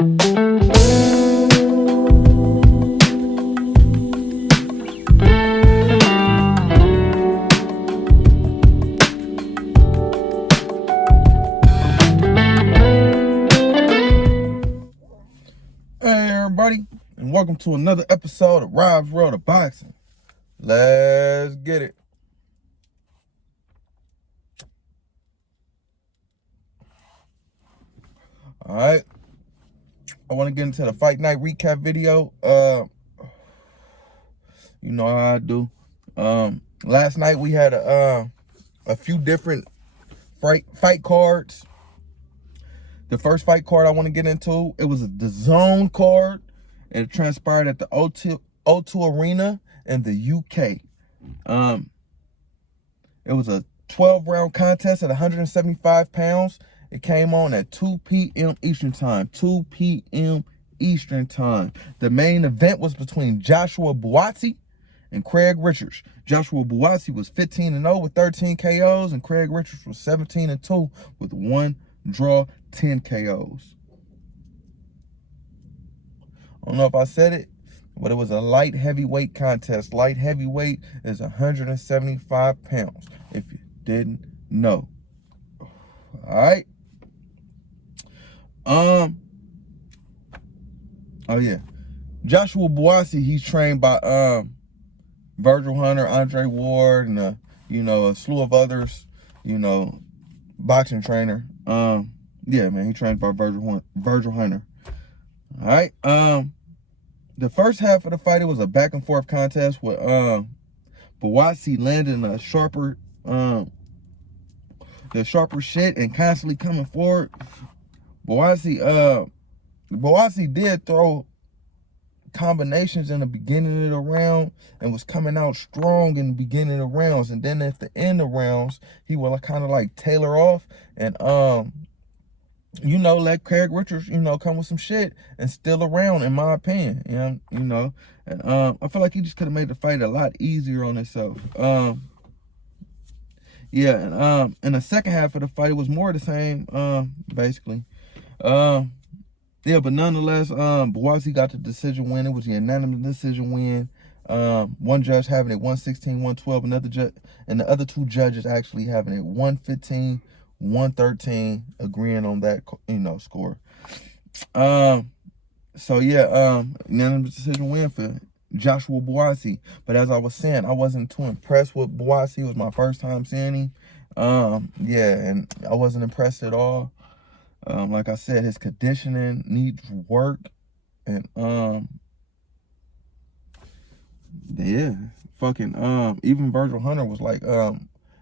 And welcome to another episode of Rob's World of Boxing. Let's get it. All right. I want to get into the fight night recap video. You know how I do. Last night we had a few different fight cards. The first fight card I want to get into, it was the Zone card. It transpired at the O2 Arena in the UK. It was a 12-round contest at 175 pounds. It came on at 2 p.m. Eastern Time. 2 p.m. Eastern Time. The main event was between Joshua Buatsi and Craig Richards. Joshua Buatsi was 15-0 with 13 KOs, and Craig Richards was 17-2 with 1 draw, 10 KOs. I don't know if I said it, but it was a light heavyweight contest. Light heavyweight is 175 pounds, if you didn't know. All right. Oh yeah. Joshua Buatsi, he's trained by Virgil Hunter, Andre Ward, and a slew of others, boxing trainer. Yeah, man, he trained by Virgil Hunter. All right. The first half of the fight, it was a back and forth contest with Buatsi landing a sharper shit and constantly coming forward. Buatsi did throw combinations in the beginning of the round and was coming out strong in the beginning of the rounds, and then at the end of rounds he would kind of like tailor off and let Craig Richards, come with some shit and still around, in my opinion. And I feel like he just could have made the fight a lot easier on himself. Yeah, and in the second half of the fight, it was more of the same, basically. Yeah, but nonetheless, Buatsi got the decision win. It was a unanimous decision win. One judge having it 116-112, another judge, and the other two judges actually having it 115-113, agreeing on that, score. So yeah, unanimous decision win for Joshua Buatsi. But as I was saying, I wasn't too impressed with Buatsi. It was my first time seeing him. Yeah, and I wasn't impressed at all. Like I said, his conditioning needs work, and yeah, even Virgil Hunter was like,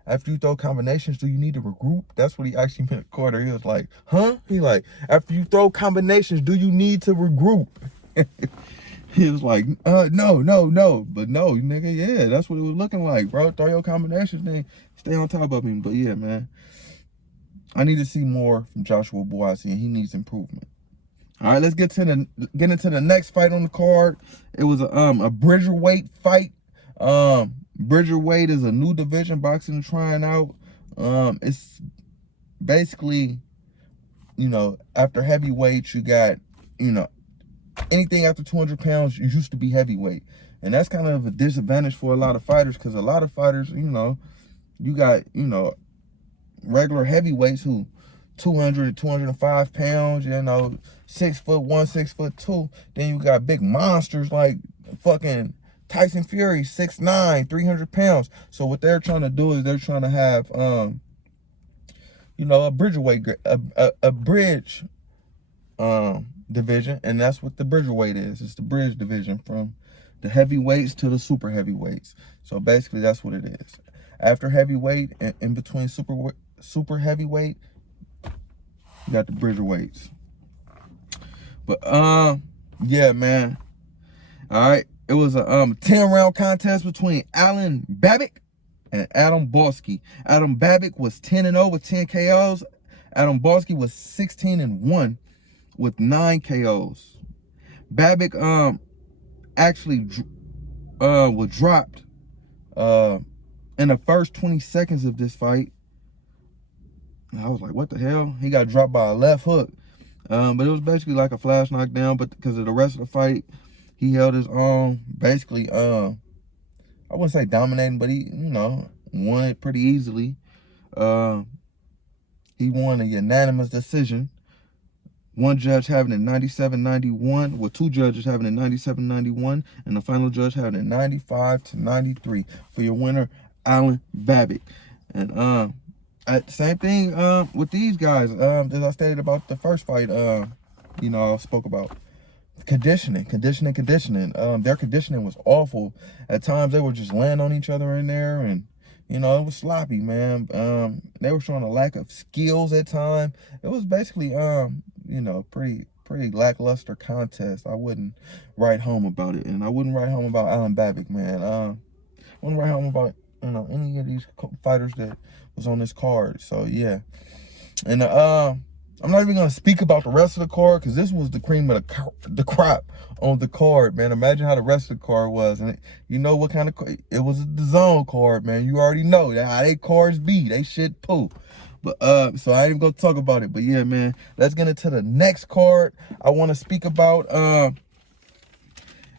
after you throw combinations, do you need to regroup? That's what he actually meant at quarter. He was like, huh? He like, after you throw combinations, do you need to regroup? He was like, no. But no, nigga, yeah, that's what it was looking like, bro. Throw your combinations, then stay on top of him. But yeah, man, I need to see more from Joshua Buatsi, and he needs improvement. All right, let's get into the next fight on the card. It was a Bridgerweight fight. Bridgerweight is a new division boxing trying out. It's basically, after heavyweight, you got, anything after 200 pounds used to be heavyweight. And that's kind of a disadvantage for a lot of fighters, because a lot of fighters, you got, regular heavyweights who 200 to 205 pounds, 6'1", 6'2". Then you got big monsters like fucking Tyson Fury, 6'9", 300 pounds. So what they're trying to do is they're trying to have, a Bridgerweight, a bridge division, and that's what the Bridgerweight is. It's the bridge division from the heavyweights to the super heavyweights. So basically, that's what it is. After heavyweight and in between super heavyweight, you got the Bridgerweights. But yeah, man. All right. It was a 10-round contest between Babic and Adam Boski. Adam Babic was 10-0 with 10 KOs. Adam Boski was 16-1 with 9 KOs. Babic actually was dropped in the first 20 seconds of this fight. And I was like, what the hell? He got dropped by a left hook. But it was basically like a flash knockdown. But because of the rest of the fight, he held his own. Basically, I wouldn't say dominating, but he, won it pretty easily. He won a unanimous decision. One judge having it 97-91, well, two judges having it 97-91, and the final judge having it 95-93 for your winner, Babic. And same thing with these guys. As I stated about the first fight, I spoke about conditioning. Their conditioning was awful. At times they were just laying on each other in there, and it was sloppy, man. They were showing a lack of skills at times. It was basically pretty lackluster contest. I wouldn't write home about it, and I wouldn't write home about Babic, man. I wouldn't write home about any of these fighters that was on this card. So yeah, and I'm not even gonna speak about the rest of the card because this was the cream of the crop on the card, man. Imagine how the rest of the card was, and what kind of it was. The zone card, man. You already know that how they cards be. They shit poo. But so I ain't even gonna talk about it. But yeah, man, let's get into the next card I want to speak about.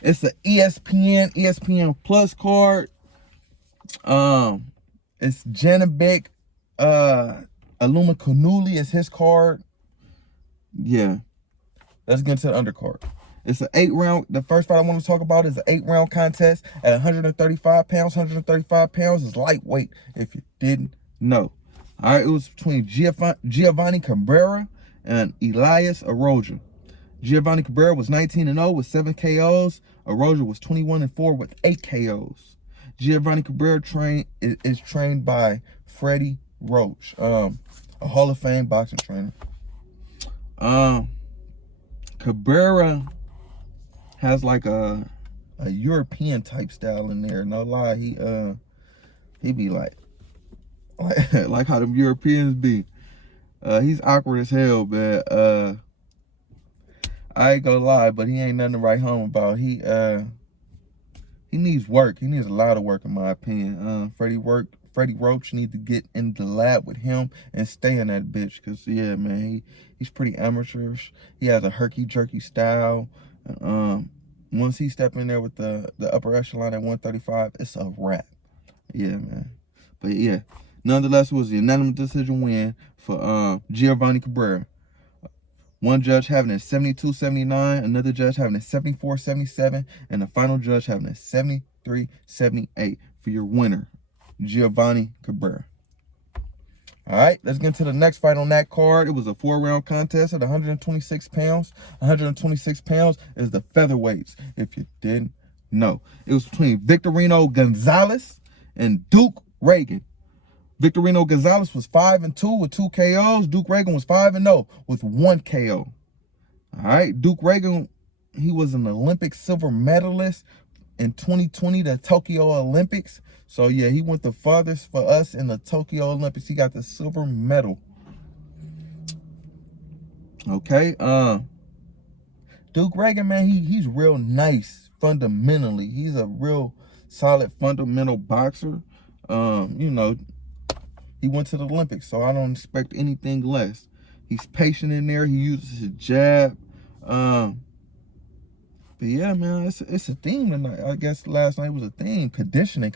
It's the ESPN Plus card. It's Janibek, Alimkhanuly is his card. Yeah, let's get into the undercard. It's an 8-round. The first fight I want to talk about is an 8-round contest at 135 pounds. 135 pounds is lightweight, if you didn't know. All right, it was between Giovanni Cabrera and Elias Arroyo. Giovanni Cabrera was 19-0 with 7 KOs. Arroyo was 21-4 with 8 KOs. Giovanni Cabrera is trained by Freddie Roach, a Hall of Fame boxing trainer. Cabrera has like a European type style in there. No lie, he be like how them Europeans be. He's awkward as hell, man. I ain't gonna lie, but he ain't nothing to write home about. He needs work. He needs a lot of work, in my opinion. Freddie Roach need to get in the lab with him and stay in that bitch. Cause yeah, man, he's pretty amateurish. He has a herky-jerky style. Once he step in there with the upper echelon at 135, it's a wrap. Yeah, man. But yeah, nonetheless, it was a unanimous decision win for Giovanni Cabrera. One judge having it 72-79, another judge having it 74-77, and the final judge having it 73-78 for your winner, Giovanni Cabrera. All right, let's get into the next fight on that card. It was a 4-round contest at 126 pounds. 126 pounds is the featherweights, if you didn't know. It was between Victorino Gonzalez and Duke Reagan. Victorino Gonzalez was 5-2 with 2 KOs. Duke Reagan was 5-0 with 1 KO. All right, Duke Reagan, he was an Olympic silver medalist in 2020, the Tokyo Olympics. So yeah, he went the farthest for us in the Tokyo Olympics. He got the silver medal. Okay, Duke Reagan, man, he's real nice fundamentally. He's a real solid fundamental boxer. He went to the Olympics, so I don't expect anything less. He's patient in there. He uses his jab. But yeah, man, it's a theme tonight. I guess last night was a theme. Conditioning.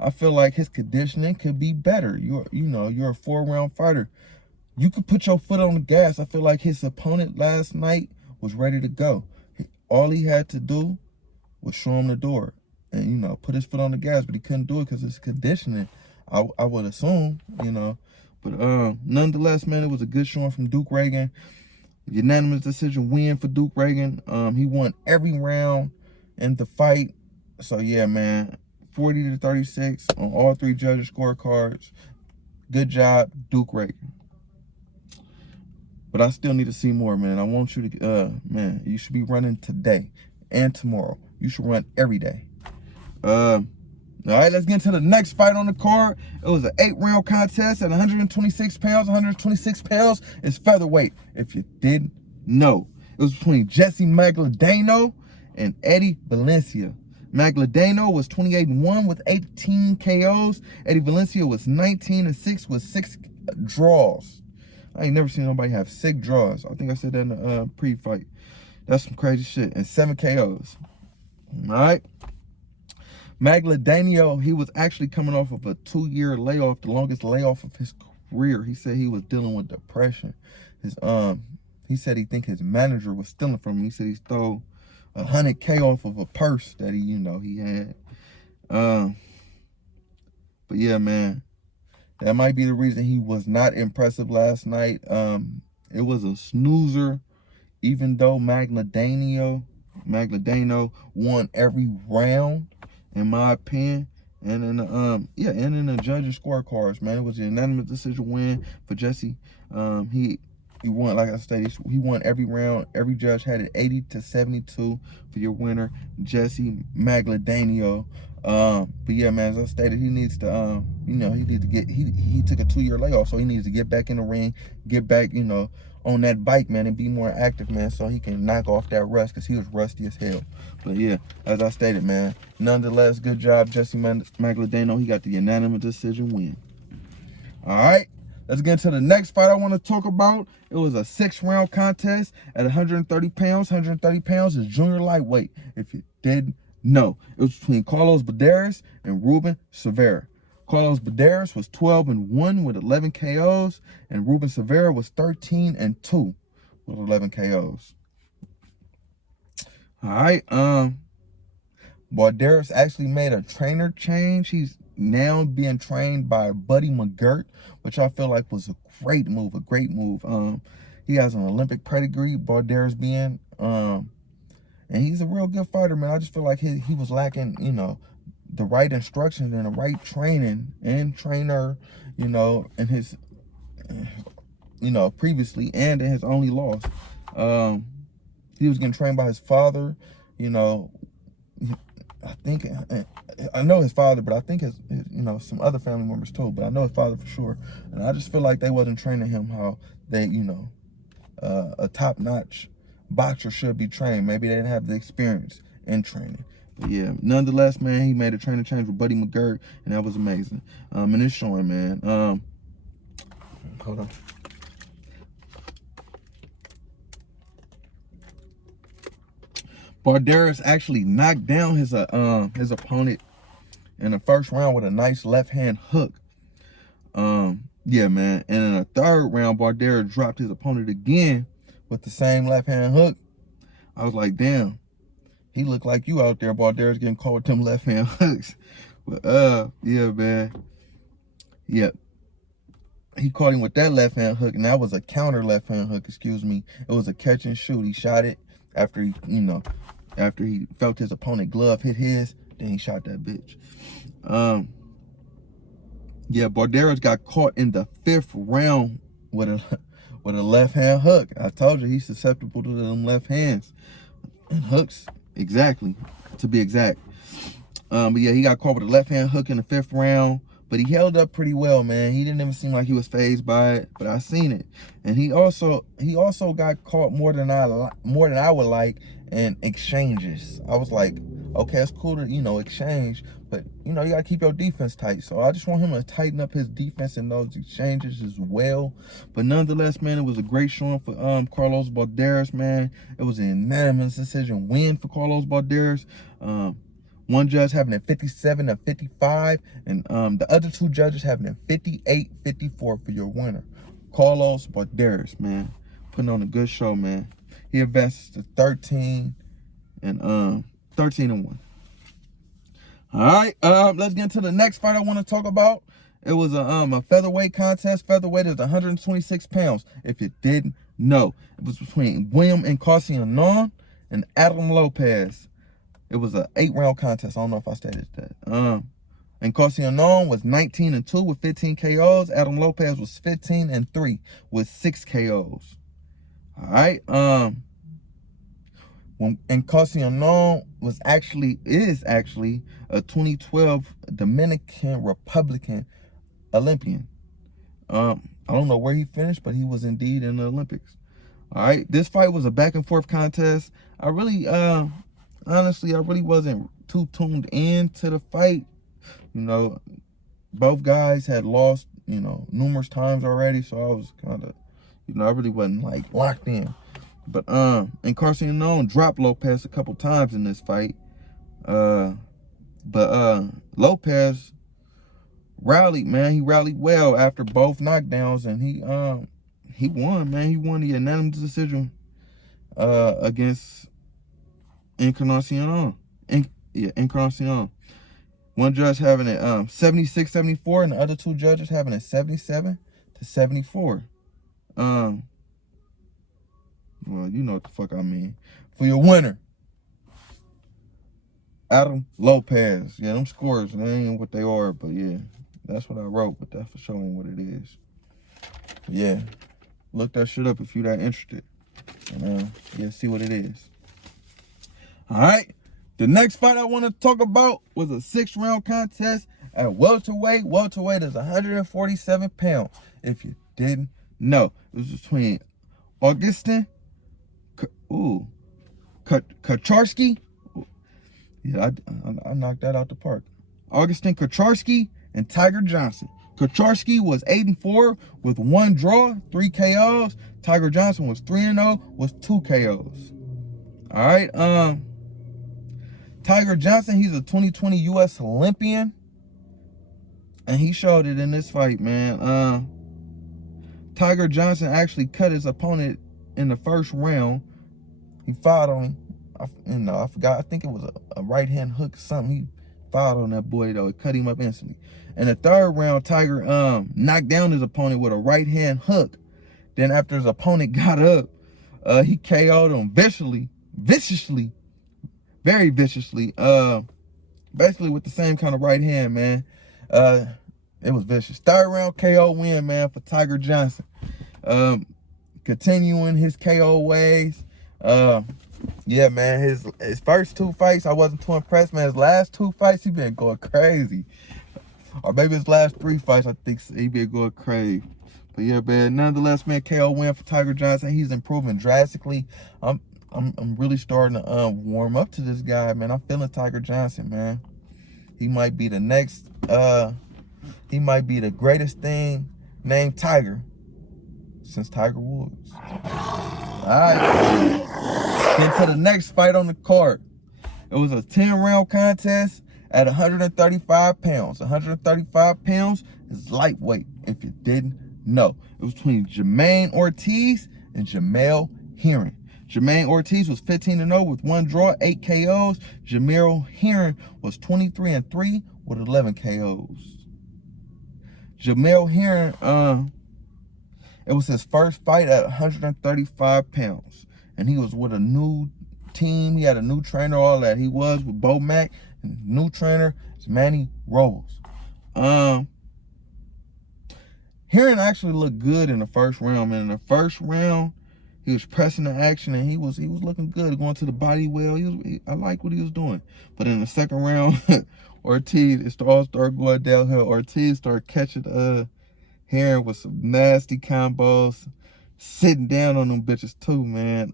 I feel like his conditioning could be better. You're a 4-round fighter. You could put your foot on the gas. I feel like his opponent last night was ready to go. All he had to do was show him the door and, put his foot on the gas, but he couldn't do it because it's conditioning. I would assume, But nonetheless, man, it was a good showing from Duke Reagan. Unanimous decision win for Duke Reagan. He won every round in the fight. So yeah, man, 40-36 on all 3 judges' scorecards. Good job, Duke Reagan. But I still need to see more, man. I want you to, man, you should be running today and tomorrow. You should run every day. All right, let's get into the next fight on the card. It was an 8-round contest at 126 pounds. 126 pounds is featherweight, if you didn't know. It was between Jesse Magdaleno and Eddie Valencia. Magdaleno was 28-1 with 18 KOs. Eddie Valencia was 19-6 with 6 draws. I ain't never seen nobody have 6 draws. I think I said that in the pre-fight. That's some crazy shit. And 7 KOs. All right. Magladanio, he was actually coming off of a 2-year layoff, the longest layoff of his career. He said he was dealing with depression. He said he think his manager was stealing from him. He said he stole 100K off of a purse that he had. But yeah, man, that might be the reason he was not impressive last night. It was a snoozer, even though Magladano won every round, in my opinion. And in the judges' scorecards, man, it was a unanimous decision win for Jesse. He won, like I stated, he won every round. Every judge had it 80-72 for your winner, Jesse Magladano. But yeah, man, as I stated, he needs to, he took a 2-year layoff, so he needs to get back in the ring, get back, on that bike, man, and be more active, man, so he can knock off that rust, because he was rusty as hell. But yeah, as I stated, man, nonetheless, good job, Jesse Magladano. He got the unanimous decision win. All right. Let's get into the next fight I want to talk about. It was a 6-round contest at 130 pounds. 130 pounds is junior lightweight, if you didn't know. It was between Carlos Balderas and Ruben Severa. Carlos Balderas was 12-1 with 11 KOs, and Ruben Severa was 13-2 with 11 KOs. All right. Balderas actually made a trainer change. He's now being trained by Buddy McGirt, which I feel like was a great move. He has an Olympic pedigree, Balderas being, and he's a real good fighter, man. I just feel like he was lacking, the right instructions and the right training and trainer, in his, previously and in his only loss. He was getting trained by his father, I know his father, but I think his some other family members too, but I know his father for sure. And I just feel like they wasn't training him how they, a top-notch boxer should be trained. Maybe they didn't have the experience in training. But yeah, nonetheless, man, he made a trainer change with Buddy McGirt, and that was amazing. And it's showing, man. Hold on. Balderas actually knocked down his opponent in the first round with a nice left-hand hook. Yeah, man. And in the third round, Balderas dropped his opponent again with the same left-hand hook. I was like, damn, he looked like you out there, Balderas, getting caught with them left-hand hooks. But yeah, man. Yeah. He caught him with that left-hand hook, and that was a counter left-hand hook, excuse me. It was a catch and shoot. He shot it after he, after he felt his opponent glove hit his, then he shot that bitch. Yeah, Balderas got caught in the 5th round with a left-hand hook. I told you he's susceptible to them left hands and hooks, exactly, to be exact. But yeah, he got caught with a left-hand hook in the 5th round, but he held up pretty well, man. He didn't even seem like he was fazed by it, but I seen it. And he also got caught more than I would like in exchanges. I was like, okay, it's cool to, exchange, but, you got to keep your defense tight. So I just want him to tighten up his defense in those exchanges as well. But nonetheless, man, it was a great showing for Carlos Balderas, man. It was an unanimous decision win for Carlos Balderas. One judge having it 57-55, and the other 2 judges having it 58-54 for your winner, Carlos Balderas, man. Putting on a good show, man. He advances to 13-1. All right, let's get into the next fight I want to talk about. It was a featherweight contest. Featherweight is 126 pounds, if you didn't know. It was between William Incarceran and Adam Lopez. It was an 8-round contest. I don't know if I stated that. Incarceran was 19-2 with 15 KOs. Adam Lopez was 15-3 with 6 KOs. All right. When Incarceran is actually a 2012 Dominican Republican Olympian. I don't know where he finished, but he was indeed in the Olympics. All right. This fight was a back and forth contest. I really honestly, I really wasn't too tuned in to the fight. Both guys had lost, numerous times already, so I was kind of You know, I really wasn't like locked in. But Incarceran dropped Lopez a couple times in this fight. But Lopez rallied, man. He rallied well after both knockdowns, and he won, man. He won the unanimous decision against Incarceran. Incarceran. One judge having it 76-74, and the other two judges having it 77-74. Well, you know what the fuck I mean. For your winner, Adam Lopez. Yeah, them scores, they ain't what they are, but yeah, that's what I wrote, but that for sure ain't what it is. But yeah, look that shit up if you that interested. And yeah, see what it is. All right. The next fight I want to talk about was a 6-round contest at welterweight. Welterweight is 147 pounds. If you didn't know, it was between Augustin, Chucharsky. Yeah, I knocked that out the park. Augustin Chucharsky and Tiger Johnson. Chucharsky was 8-4 with 1 draw, 3 KOs. Tiger Johnson was 3-0 with 2 KOs. All right, Tiger Johnson, he's a 2020 U.S. Olympian, and he showed it in this fight, man. Tiger Johnson actually cut his opponent in the first round. He fouled on him. I forgot. I think it was a right-hand hook or something. He fouled on that boy, though. It cut him up instantly. In the third round, Tiger knocked down his opponent with a right-hand hook. Then after his opponent got up, he KO'd him viciously, very viciously. Basically with the same kind of right hand, man. It was vicious. Third round KO win, man, for Tiger Johnson. Continuing his KO ways. Yeah, man, his first 2 fights, I wasn't too impressed, man. His last 2 fights, he been going crazy. Or maybe his last 3 fights, I think he been going crazy. But yeah, man, nonetheless, man, KO win for Tiger Johnson. He's improving drastically. I'm really starting to warm up to this guy, man. I'm feeling Tiger Johnson, man. He might be the next, he might be the greatest thing named Tiger since Tiger Woods. All right. Then to the next fight on the card. It was a 10-round contest at 135 pounds. 135 pounds is lightweight, if you didn't know. It was between Jermaine Ortiz and Jamael Heron. Jermaine Ortiz was 15-0 with 1 draw, 8 KOs. Jamael Heron was 23-3 with 11 KOs. Jamael Heron, it was his first fight at 135 pounds. And he was with a new team. He had a new trainer, all that. He was with Bo Mack. And new trainer is Manny Rose. Heron actually looked good in the first round, man. In the first round, he was pressing the action, and he was looking good, going to the body well. I like what he was doing. But in the second round, Ortiz, it all started going downhill. Ortiz started catching Heron with some nasty combos, sitting down on them bitches too, man.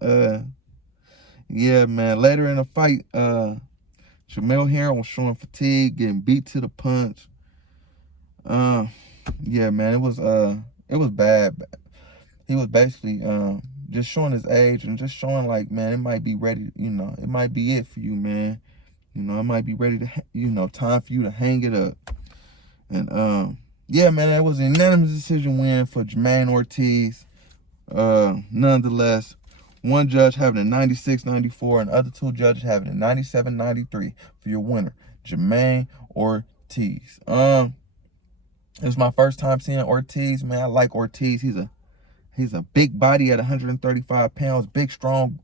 Yeah, man. Later in the fight, Jamael Heron was showing fatigue, getting beat to the punch. Yeah, man, it was bad. He was basically just showing his age and just showing like, man, it might be ready, you know, it might be it for you, man. You know, it might be ready to, you know, time for you to hang it up. And yeah, man, it was a unanimous decision win for Jermaine Ortiz. Nonetheless, one judge having a 96-94 and the other 2 judges having a 97-93 for your winner, Jermaine Ortiz. It was my first time seeing Ortiz, man. I like Ortiz. He's a big body at 135 pounds, big strong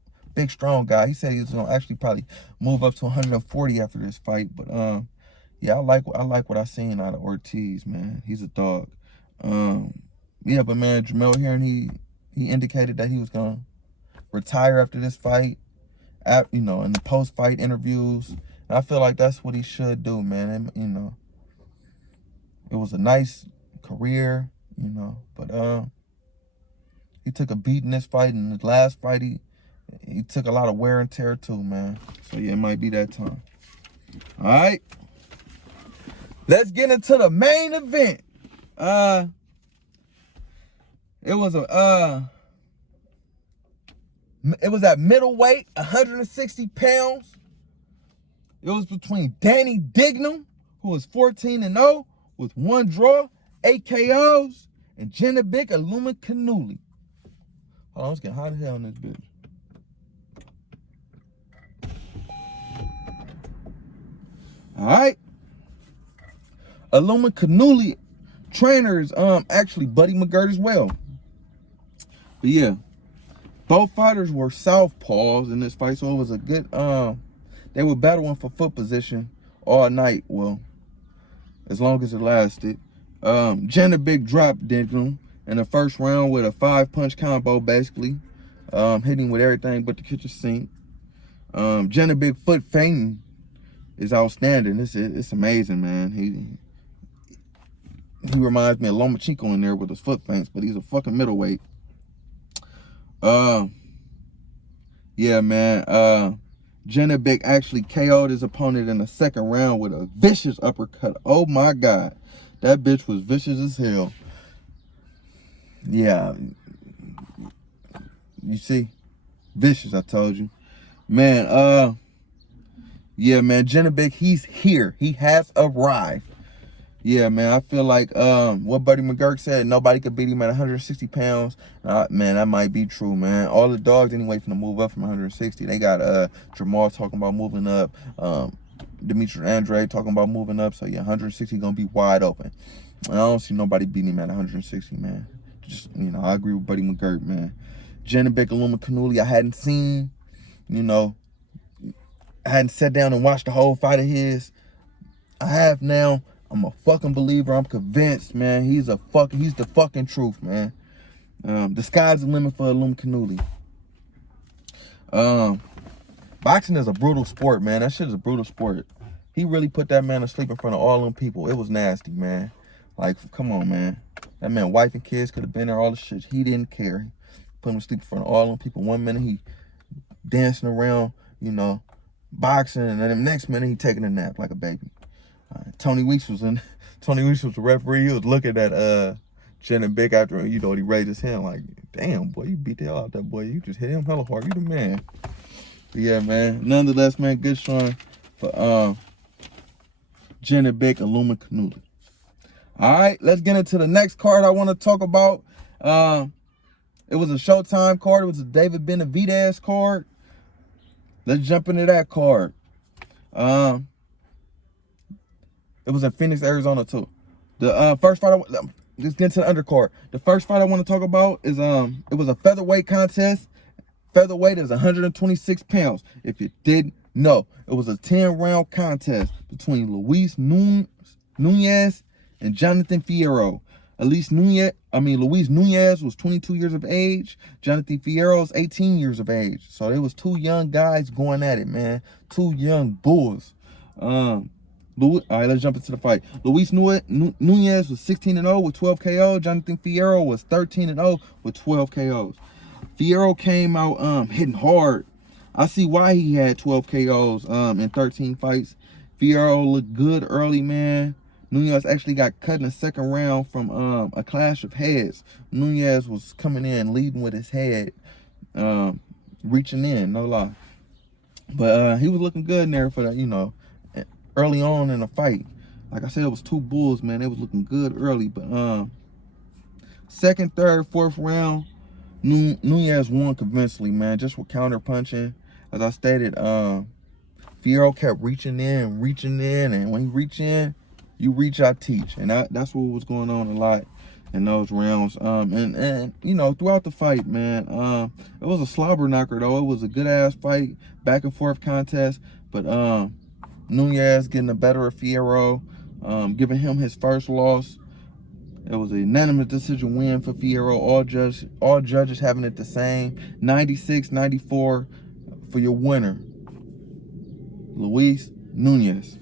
guy. He said he was gonna actually probably move up to 140 after this fight. But yeah, I like what I seen out of Ortiz, man. He's a dog. Yeah, but man, Jamael Heron, he indicated that he was gonna retire after this fight. You know, in the post-fight interviews. And I feel like that's what he should do, man. And, you know, it was a nice career, you know, but he took a beat in this fight, and the last fight he took a lot of wear and tear too, man. So yeah, it might be that time. All right, let's get into the main event. It was a It was at middleweight, 160 pounds. It was between Dignam, who was 14-0 with 1 draw, 8 KOs, and Janibek Alimkhanuly. Hold on, it's getting hot as hell in this bitch. All right. Alimkhanuly trainer is actually Buddy McGirt as well. But yeah, both fighters were southpaws in this fight, so it was a good they were battling for foot position all night. Well, as long as it lasted. Janibek dropped Dignam in the first round with a 5-punch combo, basically. Hitting with everything but the kitchen sink. Janibek foot feinting is outstanding. It's amazing, man. He reminds me of Lomachenko in there with his foot feints, but he's a fucking middleweight. Yeah, man. Janibek actually KO'd his opponent in the second round with a vicious uppercut. Oh my God. That bitch was vicious as hell. Yeah. You see? Vicious, I told you. Man, yeah, man, Janibek, he's here. He has arrived. Yeah, man, I feel like what Buddy McGirt said, nobody could beat him at 160 pounds. Man, that might be true, man. All the dogs anyway finna move up from 160. They got Jamal talking about moving up. Dimitri Andre talking about moving up. So yeah, 160 gonna be wide open. I don't see nobody beating him at 160, man. Just, you know, I agree with Buddy McGirt, man. Janibek Alimkhanuly, I hadn't seen, you know, I hadn't sat down and watched the whole fight of his. I have now. I'm a fucking believer. I'm convinced, man. He's the fucking truth, man. The sky's the limit for Alimkhanuly. Boxing is a brutal sport, man. That shit is a brutal sport. He really put that man to sleep in front of all them people. It was nasty, man. Like, come on, man. That man, wife and kids could have been there, all the shit. He didn't care. He put him to sleep in front of all them people. 1 minute he dancing around, you know, boxing, and then the next minute he taking a nap like a baby. Tony Weeks was the referee. He was looking at Janibek after, you know, he raised his hand like, damn, boy, you beat the hell out that boy. You just hit him hella hard. You the man. But yeah, man. Nonetheless, man, good showing for Janibek Alimkhanuly. All right, let's get into the next card I want to talk about. It was a Showtime card. It was a David Benavidez card. Let's jump into that card. It was in Phoenix, Arizona, too. The first fight, let's get into the undercard. The first fight I want to talk about is, it was a featherweight contest. Featherweight is 126 pounds. If you didn't know, it was a 10-round contest between Luis Nunez and Jonathan Fierro. Luis Nunez was 22 years of age. Jonathan Fierro is 18 years of age. So there was 2 young guys going at it, man. 2 young bulls. All right, let's jump into the fight. Luis Nunez was 16-0 with 12 KOs. Jonathan Fierro was 13-0 with 12 KOs. Fierro came out hitting hard. I see why he had 12 KOs in 13 fights. Fierro looked good early, man. Nunez actually got cut in the second round from a clash of heads. Nunez was coming in, leading with his head, reaching in, no lie. But he was looking good in there for the, you know, early on in the fight. Like I said, it was 2 bulls, man. They was looking good early. But second, third, fourth round, Nunez won convincingly, man. Just with counter punching. As I stated, Fierro kept reaching in, and when he reach in, you reach, I teach. And that's what was going on a lot in those rounds. And you know, throughout the fight, man, it was a slobber knocker though. It was a good ass fight, back and forth contest. But Nunez getting the better of Fierro, giving him his first loss. It was a unanimous decision win for Fierro. All judges having it the same. 96-94 for your winner, Luis Nunez.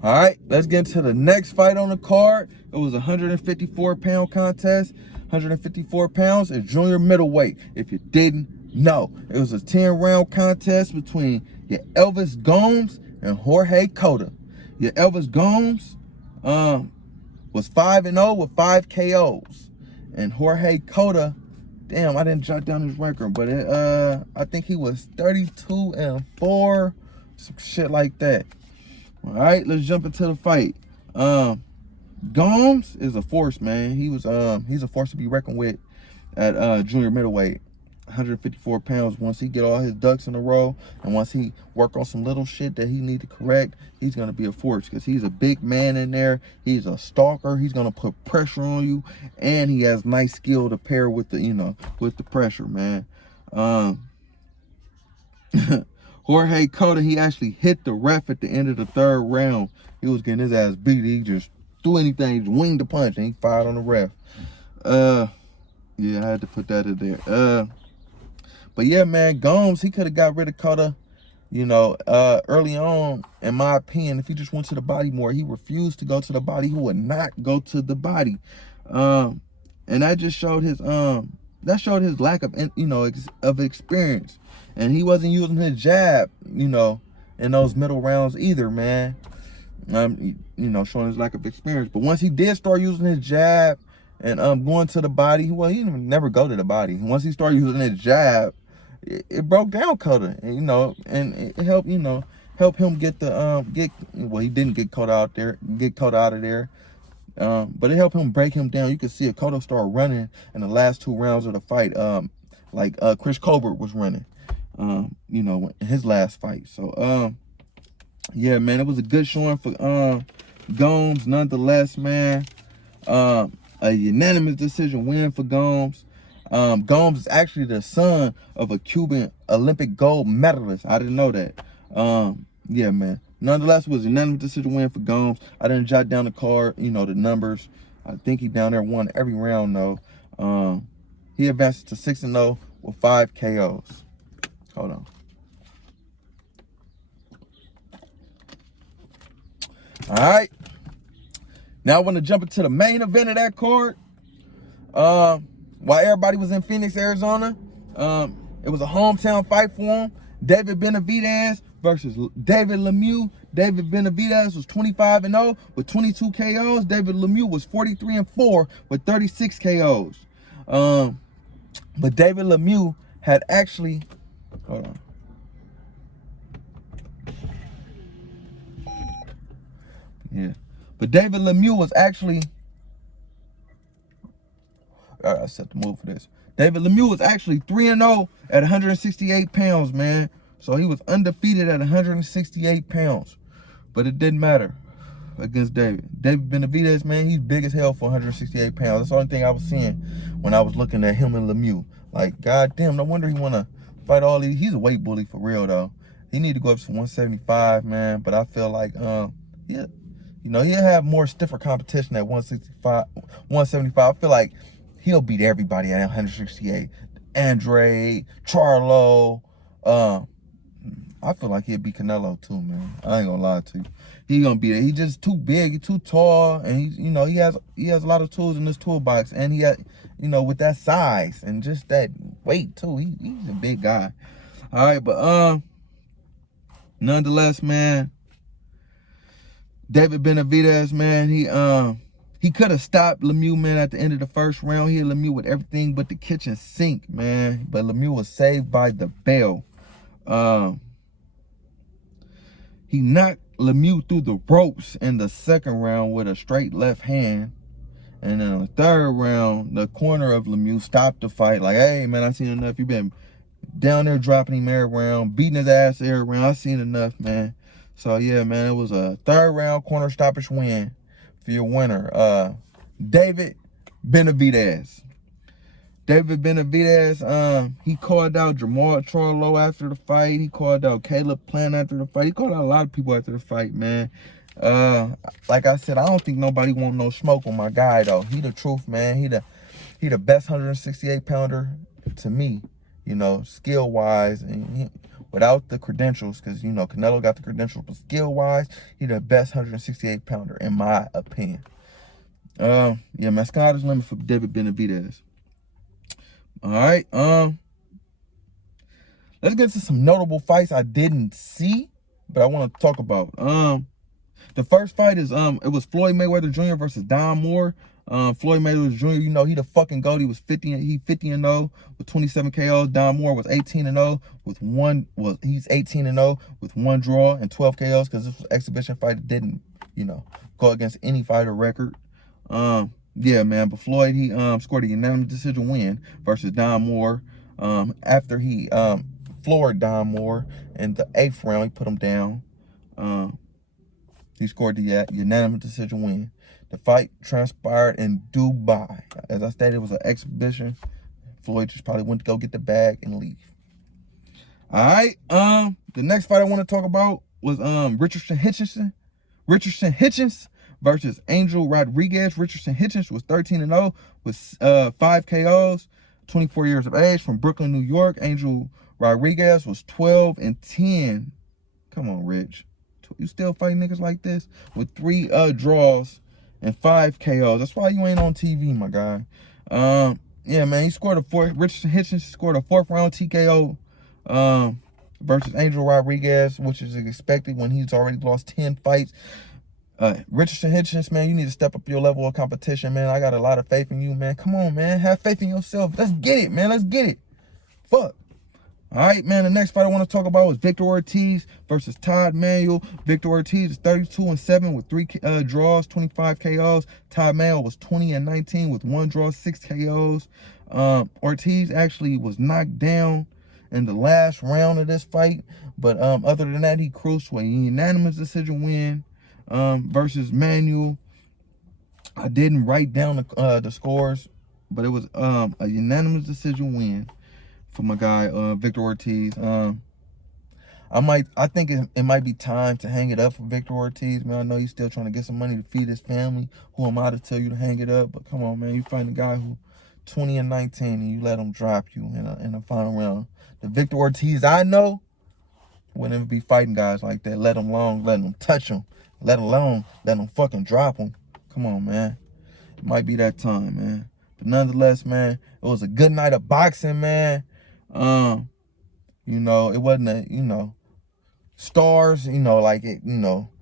All right, let's get into the next fight on the card. It was a 154-pound contest. 154 pounds is junior middleweight, if you didn't know. It was a 10-round contest between your Elvis Gomes and Jorge Cota. Your Elvis Gomes was 5-0 with 5 KOs. And Jorge Cota damn, I didn't jot down his record, but I think he was 32-4, some shit like that. All right, let's jump into the fight. Gomes is a force, man. He's a force to be reckoned with at junior middleweight, 154 pounds. Once he get all his ducks in a row, and once he work on some little shit that he need to correct, he's gonna be a force because he's a big man in there. He's a stalker. He's gonna put pressure on you, and he has nice skill to pair with the with the pressure, man. Jorge Cota, he actually hit the ref at the end of the third round. He was getting his ass beat. He just do anything, he just winged the punch, and he fired on the ref. Yeah, I had to put that in there. But yeah, man, Gomes, he could have got rid of Cota, early on, in my opinion, if he just went to the body more. He refused to go to the body. He would not go to the body. And that just showed his lack of of experience. And he wasn't using his jab, in those middle rounds either, man. Showing his lack of experience. But once he did start using his jab and going to the body, he didn't never go to the body. But he started using his jab, it broke down Cota, and and it helped help him get the he didn't get Cota out of there. But it helped him break him down. You could see Cota start running in the last 2 rounds of the fight, like Chris Colbert was running, in his last fight. So yeah, man, it was a good showing for Gomes nonetheless, man. A unanimous decision win for Gomes. Gomes is actually the son of a Cuban Olympic gold medalist. I didn't know that. Yeah, man. Nonetheless, it was a unanimous decision win for Gomes. I didn't jot down the card, the numbers. I think he down there won every round, though. He advances to 6-0 with 5 KOs. Hold on. All right. Now I want to jump into the main event of that card. While everybody was in Phoenix, Arizona, it was a hometown fight for him. David Benavidez versus David Lemieux. David Benavidez was 25-0 with 22 KOs. David Lemieux was 43-4 with 36 KOs. But David Lemieux had actually, hold on. Yeah. But David Lemieux was actually, all right, I set the move for this. David Lemieux was actually 3-0 at 168 pounds, man. So he was undefeated at 168 pounds. But it didn't matter against David. David Benavidez, man, he's big as hell for 168 pounds. That's the only thing I was seeing when I was looking at him and Lemieux. Like, goddamn, no wonder he want to fight all these. He's a weight bully for real, though. He need to go up to 175, man. But I feel like, yeah, he'll have more stiffer competition at 165, 175. I feel like he'll beat everybody at 168. Andre, Charlo. I feel like he'll beat Canelo too, man. I ain't gonna lie to you. He gonna beat it. He's just too big, he's too tall, and he has a lot of tools in his toolbox, and he had, with that size and just that weight too. He's a big guy. All right, but nonetheless, man, David Benavidez, man, he could have stopped Lemieux, man, at the end of the first round. He hit Lemieux with everything but the kitchen sink, man. But Lemieux was saved by the bell. He knocked Lemieux through the ropes in the second round with a straight left hand. And then in the third round, the corner of Lemieux stopped the fight. Like, hey, man, I seen enough. You been down there dropping him every round, beating his ass every round. I seen enough, man. So, yeah, man, it was a third round corner stoppage win for your winner, David Benavidez. David Benavidez, he called out Jamael Charlo after the fight. He called out Caleb Plant after the fight. He called out a lot of people after the fight, man. Like I said, I don't think nobody want no smoke on my guy, though. He the truth, man. He the best 168-pounder to me, skill-wise, and without the credentials, because, Canelo got the credentials, but skill-wise, he the best 168-pounder, in my opinion. Yeah, man, sky's the limit for David Benavidez. All right, let's get to some notable fights I didn't see, but I want to talk about. The first fight is, it was Floyd Mayweather Jr. versus Don Moore. Floyd Mayweather Jr., you know, he the fucking GOAT. He was 50-0 with 27 KOs. Don Moore was 18-0 with he's 18-0 with 1 draw and 12 KOs, because this was an exhibition fight that didn't, you know, go against any fighter record. Yeah, man, but Floyd, he scored a unanimous decision win versus Don Moore. After he floored Don Moore in the 8th round, he put him down. He scored the unanimous decision win. The fight transpired in Dubai. As I stated, it was an exhibition. Floyd just probably went to go get the bag and leave. All right. The next fight I want to talk about was Richardson Hitchens versus Angel Rodriguez. Richardson Hitchens was 13-0 with 5 KOs, 24 years of age, from Brooklyn, New York. Angel Rodriguez was 12-10. Come on, Rich. You still fighting niggas like this? With 3 draws and 5 KOs. That's why you ain't on TV, my guy. Yeah, man, Richardson Hitchens scored a 4th round TKO versus Angel Rodriguez, which is expected when he's already lost 10 fights. Richardson Hitchens, man, you need to step up your level of competition, man. I got a lot of faith in you, man. Come on, man. Have faith in yourself. Let's get it, man. Let's get it. Fuck. All right, man, the next fight I want to talk about was Victor Ortiz versus Todd Manuel. Victor Ortiz is 32-7 with 3 draws, 25 KOs. Todd Manuel was 20-19 with 1 draw, 6 KOs. Ortiz actually was knocked down in the last round of this fight, but other than that, he cruised to a unanimous decision win versus Manuel. I didn't write down the scores, but it was a unanimous decision win for my guy Victor Ortiz. I think it might be time to hang it up for Victor Ortiz, man. I know he's still trying to get some money to feed his family. Who am I to tell you to hang it up? But come on, man, you find a guy who 20-19 and you let him drop you in a final round. The Victor Ortiz I know wouldn't be fighting guys like that. Let him touch him, let alone let him fucking drop him. Come on, man. It might be that time, man. But nonetheless, man, it was a good night of boxing, man. You know, it wasn't stars,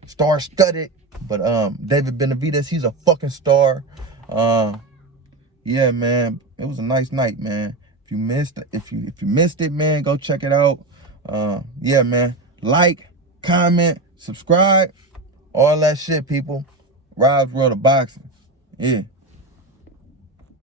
star-studded, but David Benavidez, he's a fucking star. Yeah, man, it was a nice night, man. If you missed it, man, go check it out. Yeah, man, like, comment, subscribe, all that shit, people. Rob's World of Boxing. Yeah.